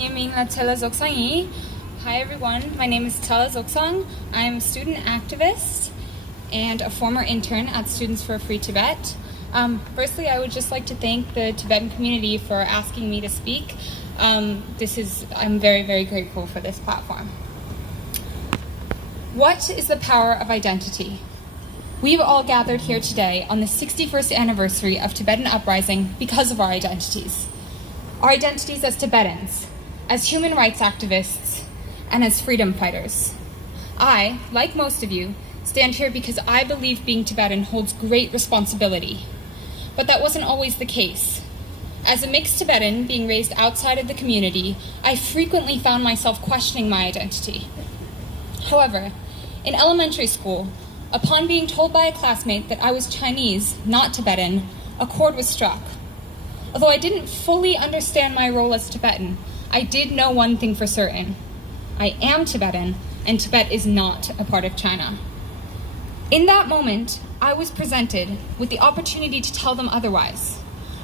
Hi everyone, my name is Tala Zoksang. I'm a student activist and a former intern at Students for a Free Tibet. Firstly, I would just like to thank the Tibetan community for asking me to speak. I'm very, very grateful for this platform. What is the power of identity? We've all gathered here today on the 61st anniversary of Tibetan uprising because of our identities. Our identities as Tibetans, as human rights activists, and as freedom fighters. I, like most of you, stand here because I believe being Tibetan holds great responsibility. But that wasn't always the case. As a mixed Tibetan being raised outside of the community, I frequently found myself questioning my identity. However, in elementary school, upon being told by a classmate that I was Chinese, not Tibetan, a chord was struck. Although I didn't fully understand my role as Tibetan, I did know one thing for certain. I am Tibetan, and Tibet is not a part of China. In that moment, I was presented with the opportunity to tell them otherwise.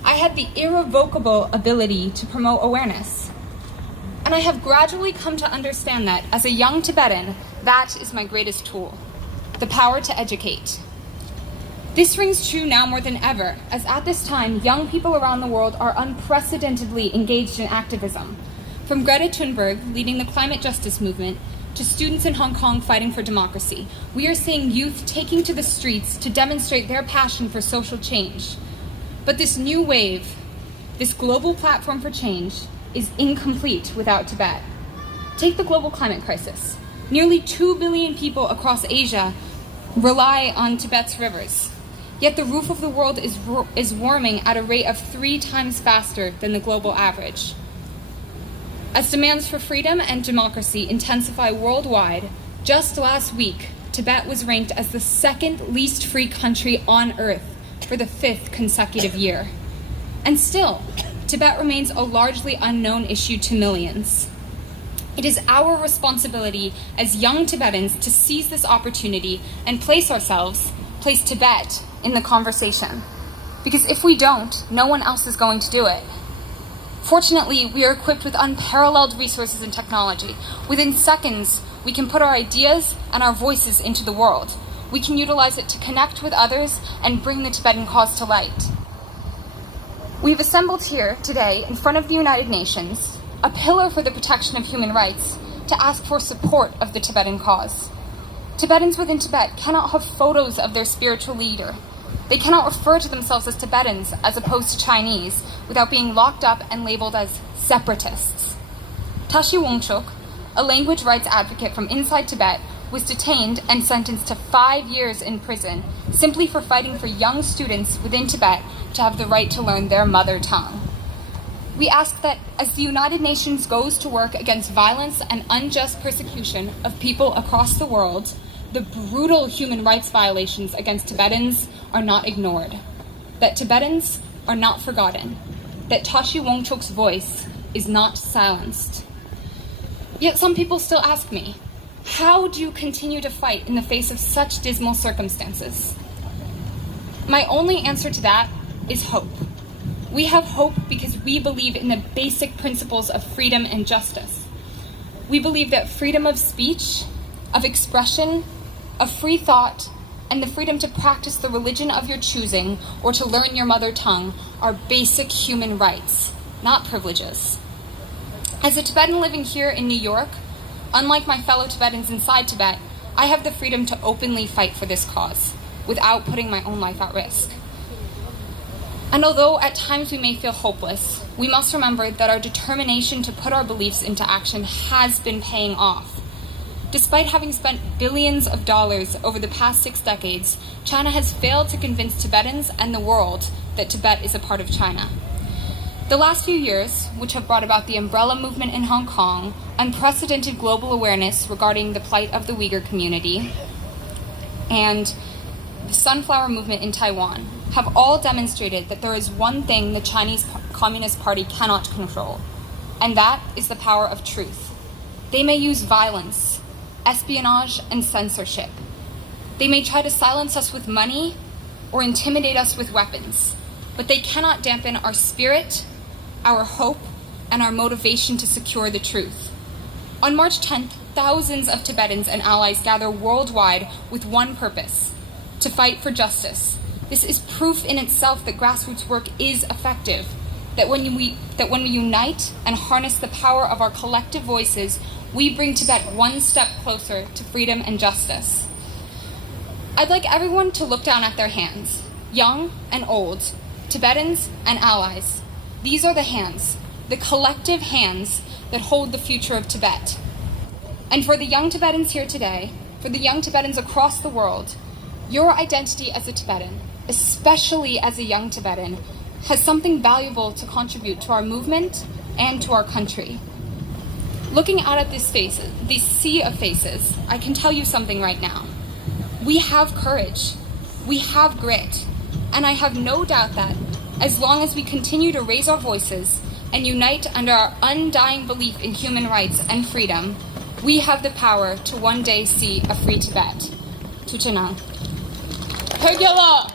I had the irrevocable ability to promote awareness. And I have gradually come to understand that, as a young Tibetan, that is my greatest tool. The power to educate. This rings true now more than ever, as at this time, young people around the world are unprecedentedly engaged in activism. From Greta Thunberg leading the climate justice movement, to students in Hong Kong fighting for democracy, we are seeing youth taking to the streets to demonstrate their passion for social change. But this new wave, this global platform for change, is incomplete without Tibet. Take the global climate crisis. Nearly 2 billion people across Asia rely on Tibet's rivers. Yet the roof of the world is warming at a rate of 3 times faster than the global average. As demands for freedom and democracy intensify worldwide, just last week, Tibet was ranked as the 2nd least free country on Earth for the 5th consecutive year. And still, Tibet remains a largely unknown issue to millions. It is our responsibility as young Tibetans to seize this opportunity and place Tibet in the conversation. Because if we don't, no one else is going to do it. Fortunately, we are equipped with unparalleled resources and technology. Within seconds, we can put our ideas and our voices into the world. We can utilize it to connect with others and bring the Tibetan cause to light. We've assembled here today in front of the United Nations, a pillar for the protection of human rights, to ask for support of the Tibetan cause. Tibetans within Tibet cannot have photos of their spiritual leader. They cannot refer to themselves as Tibetans as opposed to Chinese without being locked up and labeled as separatists. Tashi Wangchuk, a language rights advocate from inside Tibet, was detained and sentenced to 5 years in prison simply for fighting for young students within Tibet to have the right to learn their mother tongue. We ask that as the United Nations goes to work against violence and unjust persecution of people across the world, the brutal human rights violations against Tibetans are not ignored, that Tibetans are not forgotten, that Tashi Wangchuk's voice is not silenced. Yet some people still ask me, how do you continue to fight in the face of such dismal circumstances? My only answer to that is hope. We have hope because we believe in the basic principles of freedom and justice. We believe that freedom of speech, of expression, of free thought, and the freedom to practice the religion of your choosing or to learn your mother tongue are basic human rights, not privileges. As a Tibetan living here in New York, unlike my fellow Tibetans inside Tibet, I have the freedom to openly fight for this cause without putting my own life at risk. And although at times we may feel hopeless, we must remember that our determination to put our beliefs into action has been paying off. Despite having spent billions of dollars over the past 6 decades, China has failed to convince Tibetans and the world that Tibet is a part of China. The last few years, which have brought about the umbrella movement in Hong Kong, unprecedented global awareness regarding the plight of the Uyghur community, and the Sunflower movement in Taiwan, have all demonstrated that there is one thing the Chinese Communist Party cannot control, and that is the power of truth. They may use violence, espionage, and censorship. They may try to silence us with money or intimidate us with weapons, but they cannot dampen our spirit, our hope, and our motivation to secure the truth. On March 10th, thousands of Tibetans and allies gather worldwide with one purpose: to fight for justice. This is proof in itself that grassroots work is effective, that when we unite and harness the power of our collective voices, we bring Tibet one step closer to freedom and justice. I'd like everyone to look down at their hands, young and old, Tibetans and allies. These are the hands, the collective hands that hold the future of Tibet. And for the young Tibetans here today, for the young Tibetans across the world, your identity as a Tibetan, especially as a young Tibetan, has something valuable to contribute to our movement and to our country. Looking out at this sea of faces, I can tell you something right now. We have courage, we have grit, and I have no doubt that as long as we continue to raise our voices and unite under our undying belief in human rights and freedom, we have the power to one day see a free Tibet. Tuchanang. Pegyala!